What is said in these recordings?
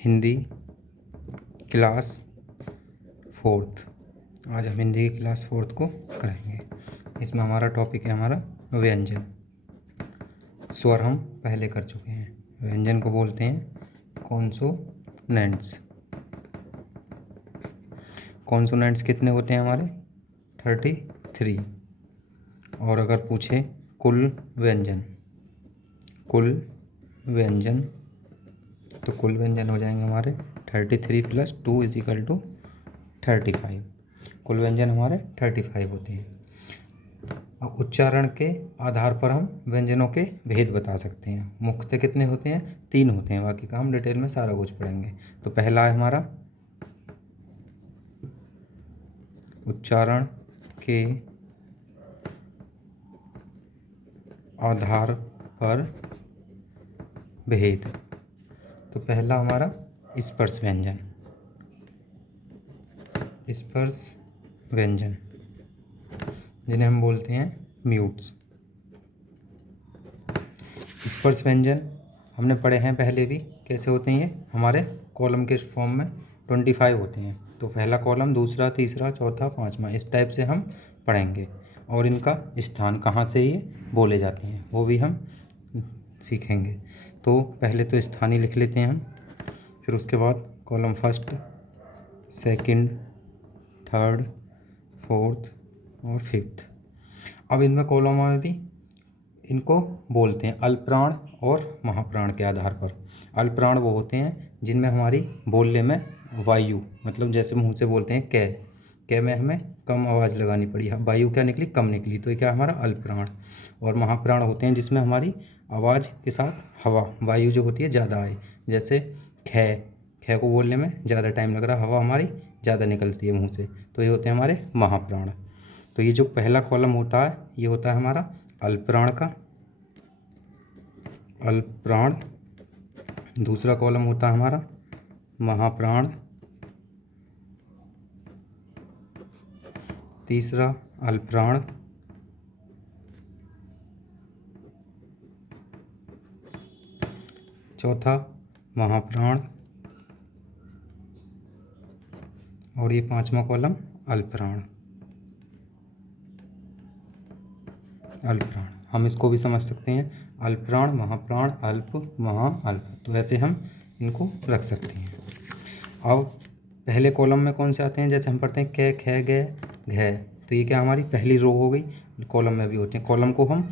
Hindi class fourth. आज हम हिंदी की क्लास फोर्थ को करेंगे। इसमें हमारा टॉपिक है हमारा व्यंजन। स्वर हम पहले कर चुके हैं। व्यंजन को बोलते हैं कॉन्सोनेंट्स। कॉन्सोनेंट्स कितने होते हैं हमारे? 33। और अगर पूछे कुल व्यंजन तो कुल व्यंजन हो जाएंगे हमारे 33 + 2 = 35। कुल व्यंजन हमारे 35 होते हैं। अब उच्चारण के आधार पर हम व्यंजनों के भेद बता सकते हैं। मुख्यतः कितने होते हैं? 3 होते हैं। बाकी का हम डिटेल में सारा कुछ पढ़ेंगे। तो पहला है हमारा उच्चारण के आधार पर भेद। तो पहला हमारा स्पर्श व्यंजन। स्पर्श व्यंजन जिन्हें हम बोलते हैं म्यूट्स। स्पर्श व्यंजन हमने पढ़े हैं पहले भी। कैसे होते हैं ये? हमारे कॉलम के फॉर्म में 25 होते हैं। तो पहला कॉलम, दूसरा, तीसरा, चौथा, पांचवा, इस टाइप से हम पढ़ेंगे। और इनका स्थान कहाँ से ये बोले जाते हैं वो भी हम सीखेंगे। तो पहले तो स्थानीय लिख लेते हैं हम, फिर उसके बाद column first, second, third, fourth और फिफ्थ। अब इनमें कॉलम में भी इनको बोलते हैं अल्पप्राण और महाप्राण के आधार पर। अल्पप्राण वो होते हैं जिनमें हमारी बोलने में वायु, मतलब जैसे मुंह से बोलते हैं कै में हमें कम आवाज़ लगानी पड़ी, वायु क्या निकली? कम निकली, तो ये क्या हमारा अल्पप्राण। और महाप्राण होते हैं जिसमें हमारी आवाज़ के साथ हवा, वायु जो होती है ज़्यादा आए। जैसे खे को बोलने में ज़्यादा टाइम लग रहा, हवा हमारी ज़्यादा निकलती है मुँह से, तो ये होते हैं हमारे महाप्राण। तो ये जो पहला कॉलम होता है ये होता है हमारा अल्पप्राण का, अल्पप्राण। दूसरा कॉलम होता है हमारा महाप्राण, तीसरा अल्पप्राण, चौथा महाप्राण, और ये पांचवा कॉलम अल्पप्राण। हम इसको भी समझ सकते हैं अल्पप्राण, महाप्राण, अल्प, महा, अल्प। तो ऐसे हम इनको रख सकते हैं। अब पहले कॉलम में कौन से आते हैं? जैसे हम पढ़ते हैं कै, खे, गे, घे, तो ये क्या हमारी पहली रो हो गई। कॉलम में भी होते हैं। कॉलम को हम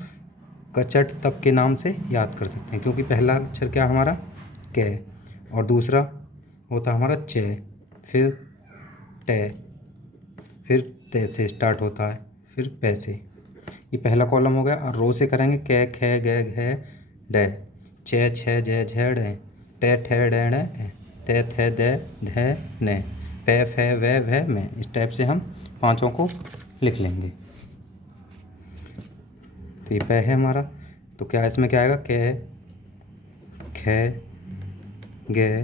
कचट तप के नाम से याद कर सकते हैं, क्योंकि पहला अक्षर क्या हमारा? कै, और दूसरा होता हमारा चे, फिर टे, फिर ते से स्टार्ट होता है, फिर पै से। ये पहला कॉलम हो गया। और रो से करेंगे कै, खे, गे, घे, डे, चे, छे, जे, झे, डे, टे, ठे, डे, डे, ते, थे, दे, धे, ने, पे, फे, वे, भे, में। इस टाइप से हम पांचों को लिख लेंगे। तो ये पे है हमारा। तो क्या इसमें क्या आएगा? कै, खे, गे,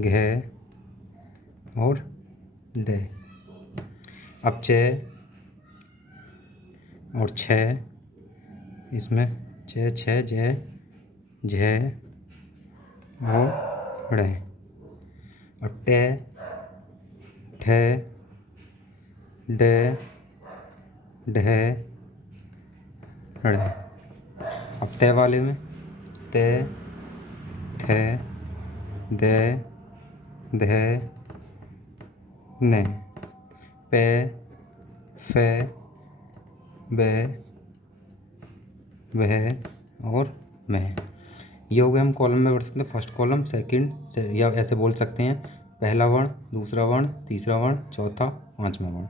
घे और डे। अब चे और छः, इसमें चे, छः, जे, झे और ड़े, और टे, ठे, डे, ढे, ड़े। अब ते वाले में ते, थे, दे, धे, ने, पे, फे, बे, वह और मैं। ये हो गए हम कॉलम में पढ़ सकते हैं। फर्स्ट कॉलम, सेकंड से, या ऐसे बोल सकते हैं पहला वर्ण, दूसरा वर्ण, तीसरा वर्ण, चौथा, पांचवा वर्ण।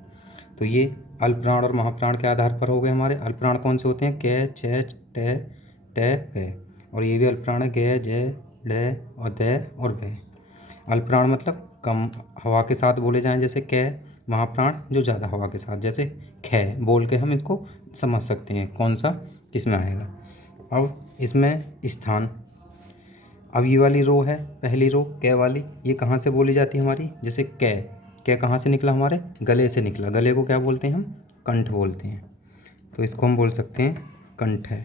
तो ये अल्पप्राण और महाप्राण के आधार पर हो गए हमारे। अल्पप्राण कौन से होते हैं? कै, छे, टे, टे, पे। और ये भी अल्पप्राण है, गे, जे, डे और दे और भे। अल्पप्राण मतलब कम हवा के साथ बोले जाएं, जैसे कै। महाप्राण जो ज़्यादा हवा के साथ, जैसे खे बोल के हम इसको समझ सकते हैं कौन सा किसमें आएगा। अब इसमें स्थान, अब ये वाली रो है, पहली रो कै वाली, ये कहाँ से बोली जाती है हमारी? जैसे कै कहाँ से निकला? हमारे गले से निकला। गले को क्या बोलते हैं हम? कंठ बोलते हैं। तो इसको हम बोल सकते हैं कंठ है,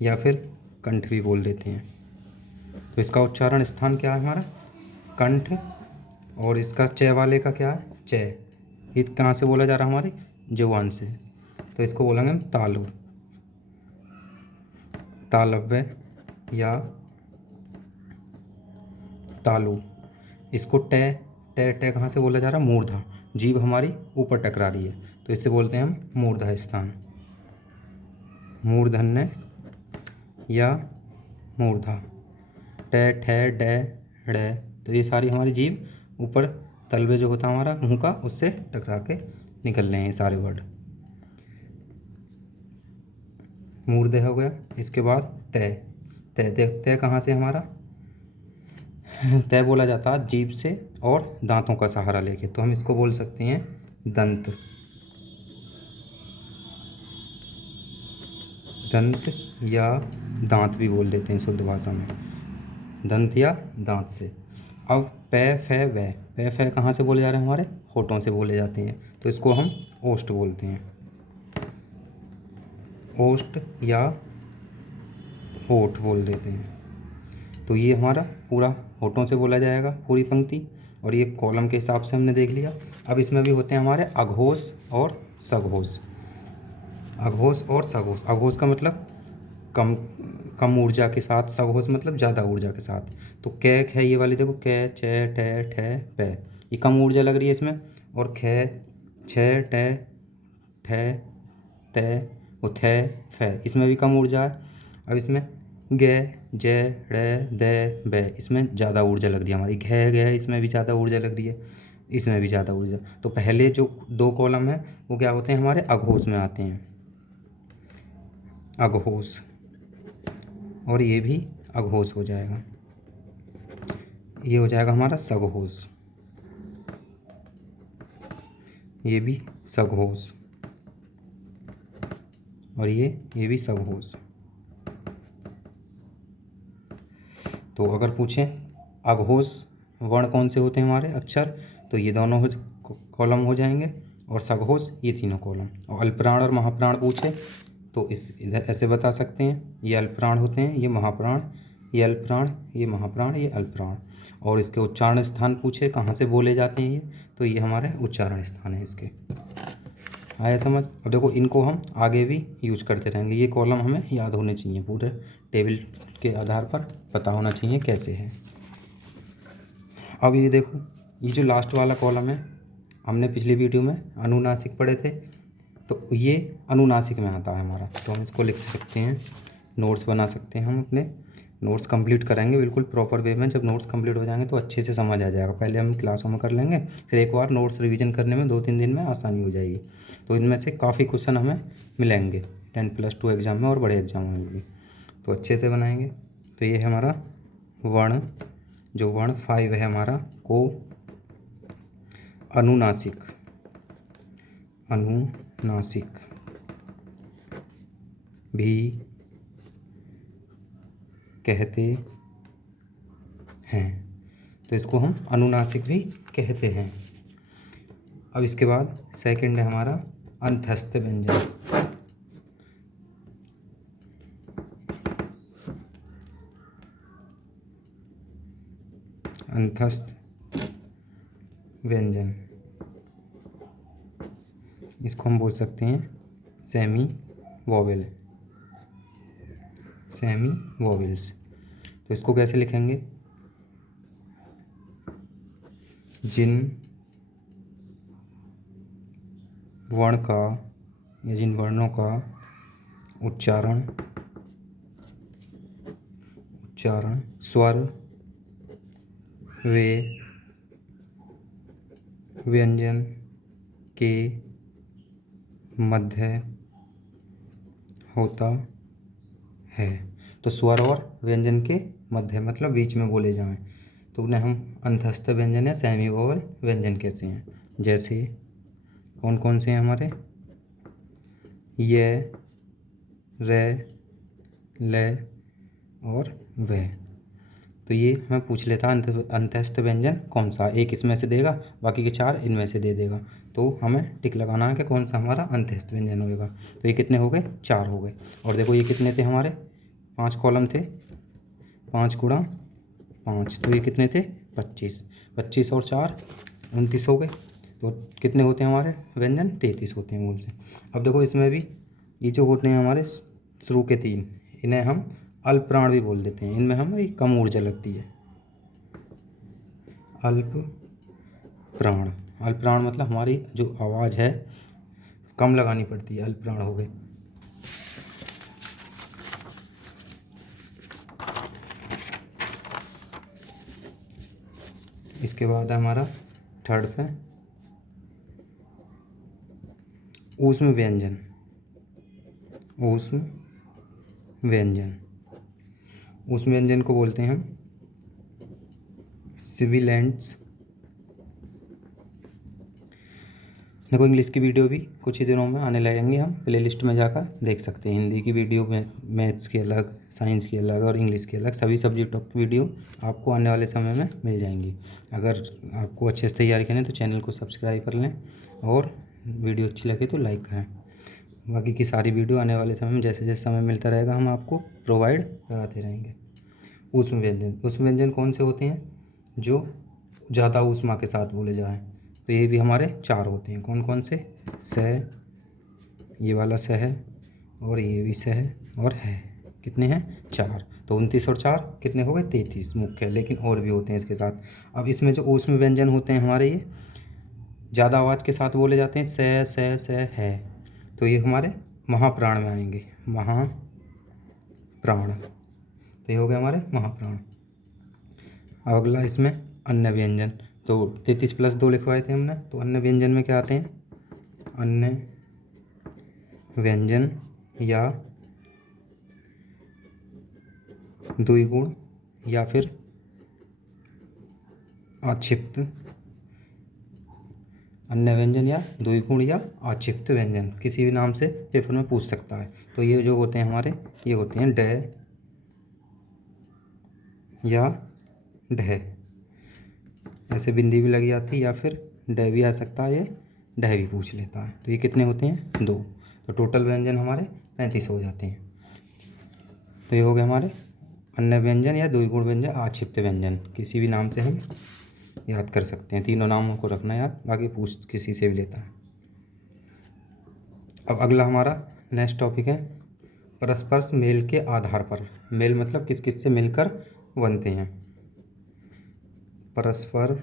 या फिर कंठ भी बोल देते हैं। तो इसका उच्चारण स्थान क्या है हमारा? कंठ। और इसका च वाले का क्या है? च। ये कहाँ से बोला जा रहा है? हमारे जुबान से। तो इसको बोलेंगे हम तालु, तालव्य या तालु। इसको ट, ट कहाँ से बोला जा रहा है? मूर्धा। जीभ हमारी ऊपर टकरा रही है तो इसे बोलते हैं हम मूर्धा स्थान, मूर्धन्य या मूर्धा। ट, ठ, ड, ड़। तो ये सारी हमारी जीभ ऊपर तलवे जो होता है हमारा मुंह का, उससे टकरा के निकल रहे हैं ये सारे वर्ड। मूर्धे हो गया। इसके बाद तय। तय, तय कहाँ से हमारा? तय बोला जाता है जीभ से और दांतों का सहारा लेके, तो हम इसको बोल सकते हैं दंत। दंत या दांत भी बोल देते हैं शुद्ध भाषा में, दंत या दांत से। अब पै फै वै, पै फै कहाँ से बोले जा रहे हैं? हमारे होठों से बोले जाते हैं, तो इसको हम ओष्ठ बोलते हैं, ओष्ठ या होठ बोल देते हैं। तो ये हमारा पूरा होठों से बोला जाएगा पूरी पंक्ति, और ये कॉलम के हिसाब से हमने देख लिया। अब इसमें भी होते हैं हमारे अघोष और सघोष। अघोष और सघोष। अघोष का मतलब कम कम ऊर्जा के साथ, सघोष मतलब ज़्यादा ऊर्जा के साथ। तो कैक है ये वाली, देखो कै च ठ ठ पै, ये कम ऊर्जा लग रही है इसमें। और खे छ ट ठ त वो थ फै, इसमें भी कम ऊर्जा है। अब इसमें ग ज ड़ द बै, इसमें ज़्यादा ऊर्जा लग रही है हमारी। घ ग, इसमें भी ज़्यादा ऊर्जा लग रही है, इसमें भी ज़्यादा ऊर्जा। तो पहले जो दो कॉलम है वो क्या होते हैं? हमारे अघोष में आते हैं, अघोष। और ये भी अघोष हो जाएगा, ये हो जाएगा हमारा सघोष, ये भी सघोष, और ये भी सघोष। तो अगर पूछें अघोष वर्ण कौन से होते हैं हमारे अक्षर, तो ये दोनों कॉलम हो जाएंगे, और सघोष ये तीनों कॉलम। और अल्पप्राण और महाप्राण पूछे तो इस इधर ऐसे बता सकते हैं, ये अल्पप्राण होते हैं, ये महाप्राण, ये अल्पप्राण, ये महाप्राण, ये अल्पप्राण। और इसके उच्चारण स्थान पूछे कहाँ से बोले जाते हैं ये, तो ये हमारे उच्चारण स्थान है इसके। आया समझ? अब देखो इनको हम आगे भी यूज करते रहेंगे, ये कॉलम हमें याद होने चाहिए, पूरे टेबल के आधार पर पता होना चाहिए कैसे है। अब ये देखो, ये जो लास्ट वाला कॉलम है, हमने पिछली वीडियो में अनुनासिक पढ़े थे, तो ये अनुनासिक में आता है हमारा। तो हम इसको लिख सकते हैं, नोट्स बना सकते हैं हम अपने, नोट्स कंप्लीट करेंगे बिल्कुल प्रॉपर वे में। जब नोट्स कंप्लीट हो जाएंगे तो अच्छे से समझ आ जाएगा। पहले हम क्लासों में कर लेंगे, फिर एक बार नोट्स रिवीजन करने में 2-3 दिन में आसानी हो जाएगी। तो इनमें से काफ़ी क्वेश्चन हमें मिलेंगे 10+2 एग्ज़ाम में और बड़े एग्जाम में भी, तो अच्छे से बनाएंगे। तो ये है हमारा वर्ण, जो वर्ण 5 है हमारा, को अनुनासिक, अनुनासिक भी कहते हैं, तो इसको हम अनुनासिक भी कहते हैं। अब इसके बाद सेकंड है हमारा अंतस्थ व्यंजन। अंतस्थ व्यंजन, इसको हम बोल सकते हैं सेमी वोवेल, सेमी वोवेल्स। तो इसको कैसे लिखेंगे? जिन वर्ण का या जिन वर्णों का उच्चारण स्वर वे व्यंजन के मध्य होता है। तो स्वर और व्यंजन के मध्य मतलब बीच में बोले जाएं, तो उन्हें हम अंतस्थ व्यंजन या सेमी वोवेल व्यंजन कहते हैं। जैसे कौन कौन से हैं हमारे? ये, रे, ले और वे। तो ये हमें पूछ लेता अंतस्थ व्यंजन कौन सा, एक इसमें से देगा, बाकी के 4 इनमें से दे देगा। तो हमें टिक लगाना है कि कौन सा हमारा अंतस्थ व्यंजन होगा। तो ये कितने हो गए? 4 हो गए। और देखो ये कितने थे हमारे? 5 कॉलम थे, 5 गुणा 5, तो ये कितने थे 25। 25 और 4 29 हो गए। तो कितने होते हैं हमारे व्यंजन 33 होते हैं मूल से। अब देखो इसमें भी ये जो होते हैं हमारे शुरू के 3, इन्हें हम अल्प प्राण भी बोल देते हैं। इनमें हमारी कम ऊर्जा लगती है। अल्प प्राण, अल्प प्राण मतलब हमारी जो आवाज़ है कम लगानी पड़ती है, अल्प प्राण हो गए। इसके बाद है हमारा थर्ड पे ऊष्म व्यंजन। ऊष्म व्यंजन, ऊष्म व्यंजन को बोलते हैं हम सिबिलेंट्स। देखो इंग्लिश की वीडियो भी कुछ ही दिनों में आने लगेंगी, हम प्लेलिस्ट में जाकर देख सकते हैं। हिंदी की वीडियो में मैथ्स की अलग, साइंस की अलग और इंग्लिश की अलग, सभी सब्जेक्टों की वीडियो आपको आने वाले समय में मिल जाएंगी। अगर आपको अच्छे से तैयारी करनी है तो चैनल को सब्सक्राइब कर लें और वीडियो अच्छी लगे तो लाइक करें। बाकी की सारी वीडियो आने वाले समय में जैसे जैसे समय मिलता रहेगा हम आपको प्रोवाइड कराते रहेंगे। ऊष्म व्यंजन, ऊष्म व्यंजन कौन से होते हैं जो ज़्यादा ऊष्मा के साथ बोले जाएँ, तो ये भी हमारे 4 होते हैं। कौन कौन से? स, ये वाला स है और ये भी स है और है। कितने हैं 4। तो 29 और 4 कितने हो गए 33 मुख्य, लेकिन और भी होते हैं इसके साथ। अब इसमें जो ऊष्म व्यंजन होते हैं हमारे, ये ज़्यादा आवाज़ के साथ बोले जाते हैं। स है, तो ये हमारे महाप्राण में आएंगे। महाप्राण, तो ये हो गए हमारे महाप्राण। अब अगला इसमें अन्य व्यंजन, तो 33 + 2 लिखवाए थे हमने, तो अन्य व्यंजन में क्या आते हैं? अन्य व्यंजन या द्विगुण या फिर आक्षिप्त, अन्य व्यंजन या द्विगुण या आक्षिप्त व्यंजन, किसी भी नाम से पेपर में पूछ सकता है। तो ये जो होते हैं हमारे, ये होते हैं ड या ढ, ऐसे बिंदी भी लगी जाती है, या फिर ड भी आ सकता है, ये ढ भी पूछ लेता है। तो ये कितने होते हैं 2, तो टोटल व्यंजन हमारे 35 हो जाते हैं। तो ये हो गए हमारे अन्य व्यंजन या द्विगुण व्यंजन, आक्षिप्त व्यंजन, किसी भी नाम से हम याद कर सकते हैं। तीनों नामों को रखना याद, बाकी पूछ किसी से भी लेता है। अब अगला हमारा नेक्स्ट टॉपिक है परस्पर मेल के आधार पर। मेल मतलब किस किस से मिलकर बनते हैं। परस्पर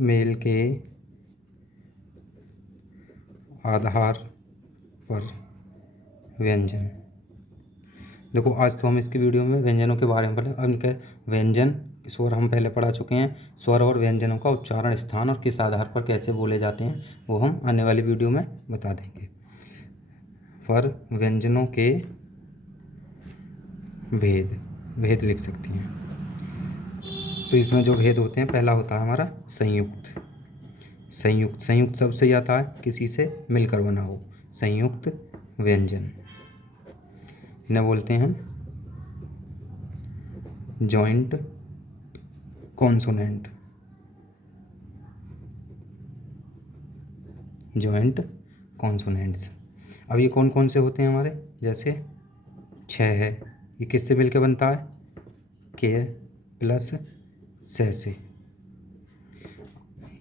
मेल के आधार पर व्यंजन। देखो आज तो हम इसकी वीडियो में व्यंजनों के बारे में पढ़े। अब इनके व्यंजन स्वर हम पहले पढ़ा चुके हैं। स्वर और व्यंजनों का उच्चारण, स्थान और किस आधार पर कैसे बोले जाते हैं वो हम आने वाली वीडियो में बता देंगे। पर व्यंजनों के भेद, भेद लिख सकती हैं। तो इसमें जो भेद होते हैं, पहला होता है हमारा संयुक्त। संयुक्त, संयुक्त शब्द से आता है किसी से मिलकर बना हो, संयुक्त व्यंजन। इन्हें बोलते हैं हम जॉइंट कॉन्सोनेंट। Joint consonants. अब ये कौन कौन से होते हैं हमारे? जैसे छ है, ये किससे मिलकर बनता है? के प्लस से,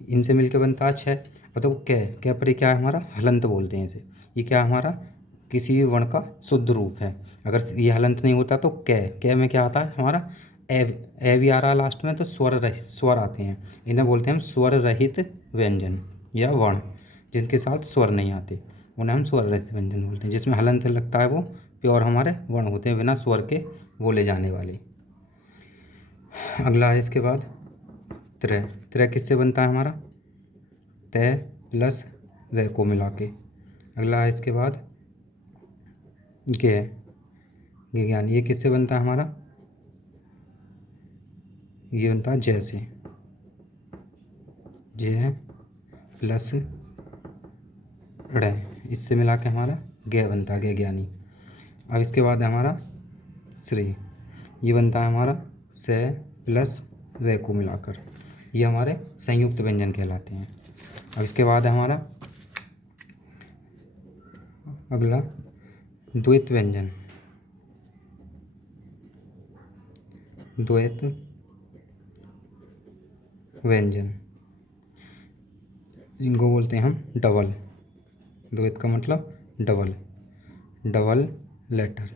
इनसे मिलकर बनता है छ। और तो कै पर क्या है हमारा? हलंत बोलते हैं इसे। ये क्या है हमारा? किसी भी वर्ण का शुद्ध रूप है। अगर ये हलंत नहीं होता तो कै में क्या आता है हमारा? ए भी आ रहा है लास्ट में, तो स्वर रहित, स्वर आते हैं। इन्हें बोलते हैं हम स्वर रहित व्यंजन या वर्ण। जिनके साथ स्वर नहीं आते उन्हें हम स्वर रहित व्यंजन बोलते हैं। जिसमें हलंत लगता है वो प्योर हमारे वर्ण होते हैं, बिना स्वर के बोले जाने वाले। अगला है इसके बाद त्रय। त्रय किससे बनता है हमारा? तय प्लस रे को मिला के। अगला है इसके बाद ज्ञ, ज्ञान। ये किससे बनता है हमारा? ये बनता है जैसे, जय प्लस ड़, इससे मिला के हमारा ज्ञ बनता है, ज्ञ ज्ञानी। अब इसके बाद है हमारा श्री। ये बनता है हमारा स प्लस रे को मिलाकर। ये हमारे संयुक्त व्यंजन कहलाते हैं। अब इसके बाद है हमारा अगला द्वैत व्यंजन। द्वैत व्यंजन, इनको बोलते हैं हम डबल। द्वैत का मतलब double, double letter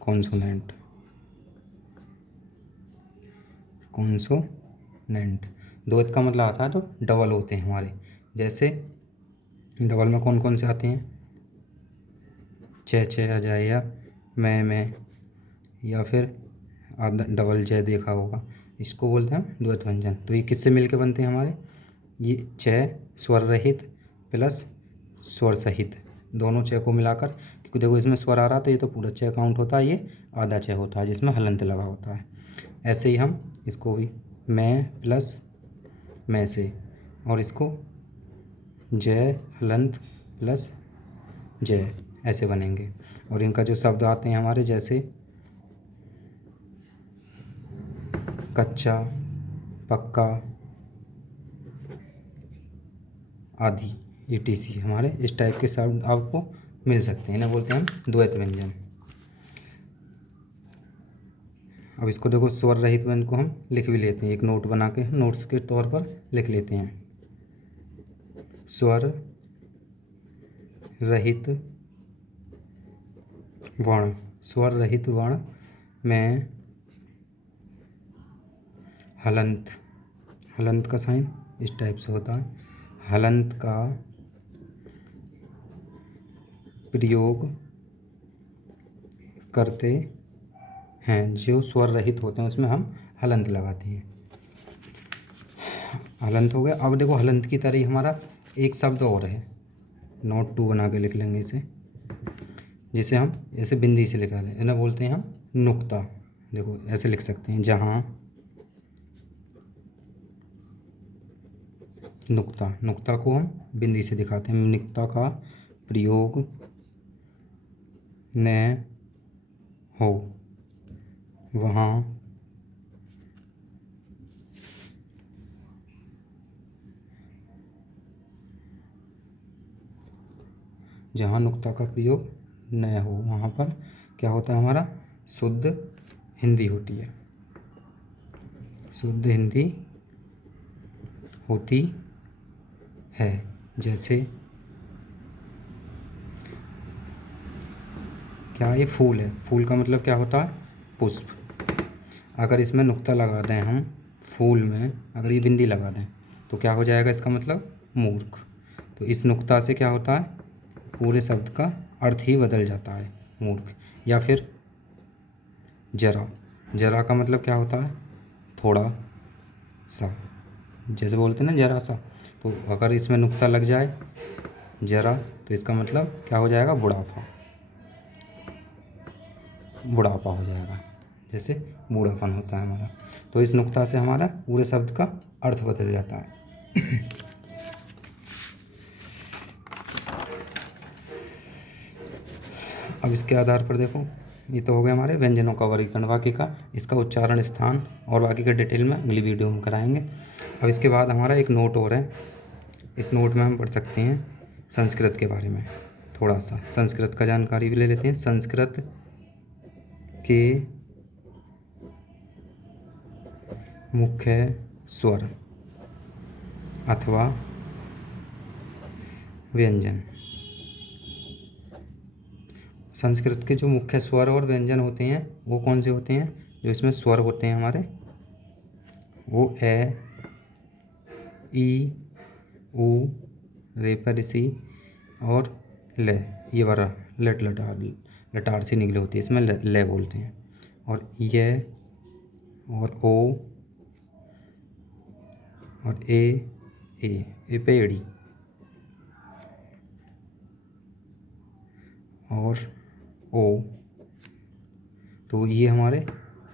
consonant, consonant. द्वैत का मतलब आता है तो डबल होते हैं हमारे। जैसे डबल में कौन कौन से आते हैं, च आ जाए, या मैं, या फिर डबल जय देखा होगा, इसको बोलते हैं हम द्वैत व्यंजन। तो ये किससे मिलके बनते हैं हमारे, ये च स्वर रहित प्लस स्वर सहित, दोनों च को मिलाकर, क्योंकि देखो इसमें स्वर आ रहा तो ये तो पूरा च काउंट होता है, ये आधा च होता है जिसमें हलंत लगा होता है। ऐसे ही हम इसको भी मैं प्लस मैं से, और इसको जय हलंत प्लस जय, ऐसे बनेंगे। और इनका जो शब्द आते हैं हमारे, जैसे कच्चा, पक्का आदि, ETC, हमारे इस टाइप के शब्द आपको मिल सकते हैं, इन्हें बोलते हैं हम द्वैत व्यंजन। अब इसको देखो, स्वर रहित व्यंजन को हम लिख भी लेते हैं, एक नोट बना के नोट्स के तौर पर लिख लेते हैं। स्वर रहित वर्ण, स्वर रहित वर्ण में हलंत, हलंत का साइन इस टाइप से होता है, हलंत का प्रयोग करते हैं। जो स्वर रहित होते हैं उसमें हम हलंत लगाते हैं, हलंत हो गया। अब देखो हलंत की तरह ही हमारा एक शब्द और है, नोट 2 बना के लिख लेंगे इसे, जिसे हम ऐसे बिंदी से लिखा रहे हैं, इन्हें बोलते हैं हम नुक्ता। देखो ऐसे लिख सकते हैं, जहाँ नुक्ता, नुक्ता को हम बिंदी से दिखाते हैं, नुक्ता का प्रयोग न हो वहाँ जहाँ नुक्ता का प्रयोग न हो वहाँ पर क्या होता है, हमारा शुद्ध हिंदी होती है, शुद्ध हिंदी होती है। जैसे क्या, ये फूल है, फूल का मतलब क्या होता है, पुष्प। अगर इसमें नुक्ता लगा दें हम, फूल में अगर ये बिंदी लगा दें तो क्या हो जाएगा, इसका मतलब मूर्ख। तो इस नुक्ता से क्या होता है, पूरे शब्द का अर्थ ही बदल जाता है, मूर्ख। या फिर जरा, जरा का मतलब क्या होता है, थोड़ा सा, जैसे बोलते हैं ना जरा सा, तो अगर इसमें नुक्ता लग जाए जरा, तो इसका मतलब क्या हो जाएगा, बुढ़ापा, बुढ़ापा हो जाएगा, जैसे बूढ़ापन होता है हमारा। तो इस नुक्ता से हमारा पूरे शब्द का अर्थ बदल जाता है। अब इसके आधार पर देखो, ये तो हो गया हमारे व्यंजनों का वर्गीकरण, बाकी का इसका उच्चारण, स्थान और बाकी का डिटेल में अगली वीडियो में कराएंगे। अब इसके बाद हमारा एक नोट और है, इस नोट में हम पढ़ सकते हैं संस्कृत के बारे में, थोड़ा सा संस्कृत का जानकारी भी ले लेते हैं। संस्कृत के मुख्य स्वर अथवा व्यंजन, संस्कृत के जो मुख्य स्वर और व्यंजन होते हैं वो कौन से होते हैं, जो इसमें स्वर होते हैं हमारे, वो ए, ई, उ, रे पर ऋषि और ले, ये वाला लट लटार, लटार से निकले होती है, इसमें ले बोलते हैं। और ये और ओ और ए पे एड़ी, और ओ, तो ये हमारे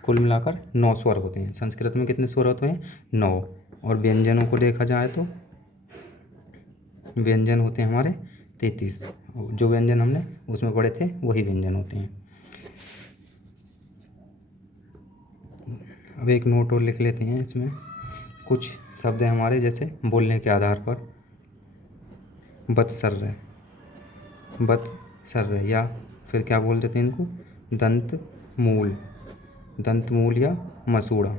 कुल मिलाकर 9 स्वर होते हैं। संस्कृत में कितने स्वर होते हैं, 9। और व्यंजनों को देखा जाए तो व्यंजन होते हैं हमारे 33, जो व्यंजन हमने उसमें पढ़े थे वही व्यंजन होते हैं। अब एक नोट और लिख लेते हैं, इसमें कुछ शब्द हैं हमारे, जैसे बोलने के आधार पर बत्सर्य, बत्सर्य, या फिर क्या बोल देते हैं इनको, दंत मूल, दंतमूल या मसूड़ा,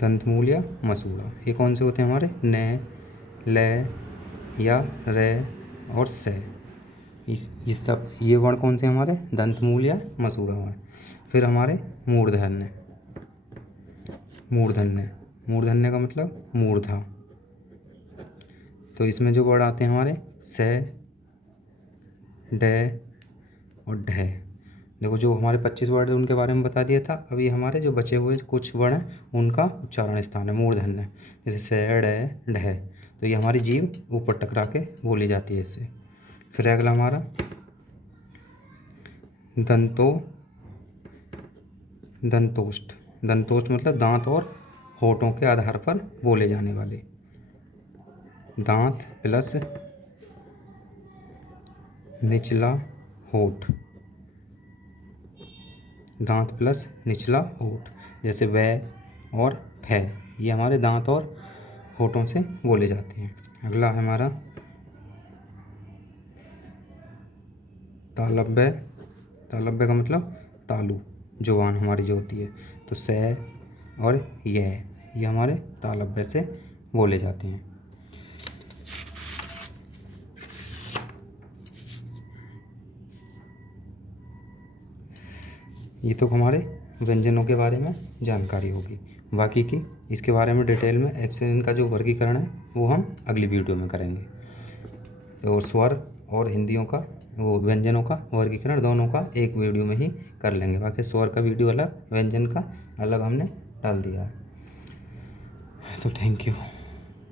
दंतमूल या मसूड़ा। ये कौन से होते हैं हमारे? न, ल, या, रे और से। इस सब ये वर्ण कौन से हमारे? दंतमूल या मसूड़ा वर्ण। फिर हमारे मूर्धन्य, मूर्धन्य, मूर्धन्य का मतलब मूर्धा। तो इसमें जो वर्ड आते हैं हमारे से, डे और ढे। देखो जो हमारे 25 वर्ड है उनके बारे में बता दिया था। अभी हमारे जो बचे हुए कुछ वर्ण हैं उनका उच्चारण स्थान है मूर्धन्य, जैसे से, डे, ढे। तो ये हमारी जीभ ऊपर टकरा के बोली जाती है इससे। फिर अगला हमारा दंतो, दंतोष्ठ। दंतोष्ठ मतलब दांत और होठों के आधार पर बोले जाने वाले। दांत प्लस निचला होठ, दांत प्लस निचला होठ, जैसे वह और फै, ये हमारे दांत और होठों से बोले जाते हैं। अगला है हमारा तालव्य। तालव्य का मतलब तालु, जुबान हमारी जो होती है। तो से और ये हमारे तालव्य से बोले जाते हैं। ये तो हमारे व्यंजनों के बारे में जानकारी होगी। बाकी की इसके बारे में डिटेल में एक्सेंट का जो वर्गीकरण है वो हम अगली वीडियो में करेंगे। और स्वर और हिंदियों का वो व्यंजनों का वर्गीकरण दोनों का एक वीडियो में ही कर लेंगे। बाकी स्वर का वीडियो अलग, व्यंजन का अलग हमने डाल दिया है। तो थैंक यू।